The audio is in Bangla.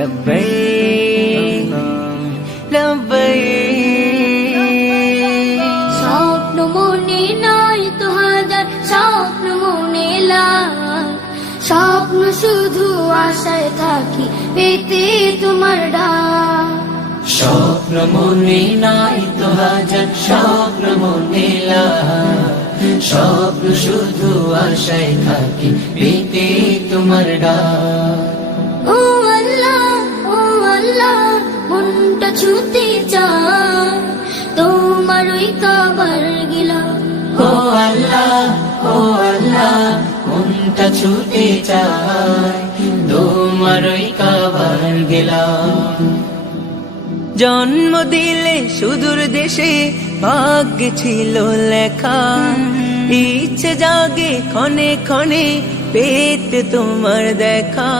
লব্বাইক লব্বাইক। স্বপ্ন মনে নাই তো হাজার, স্বপ্ন মনে লাখ, স্বপ্ন শুধু আশায় থাকি পেতে তোমার ডাক। স্বপ্ন মনে নাই তো হাজার, স্বপ্ন মনে লাখ, স্বপ্ন শুধু আশায় থাকি পেতে তোমার ডাক। ও আল্লাহ মনটা ছুতে চায় তোমার ওই কাবার গিলা। ও আল্লাহ মনটা ছুতে চায় তোমার ওই কাবার গেলাম। জন্ম দিলে সুদূর দেশে ভাগ্যে ছিল লেখা, ইচ্ছে জাগে ক্ষণে ক্ষণে পেতে তোমার দেখা।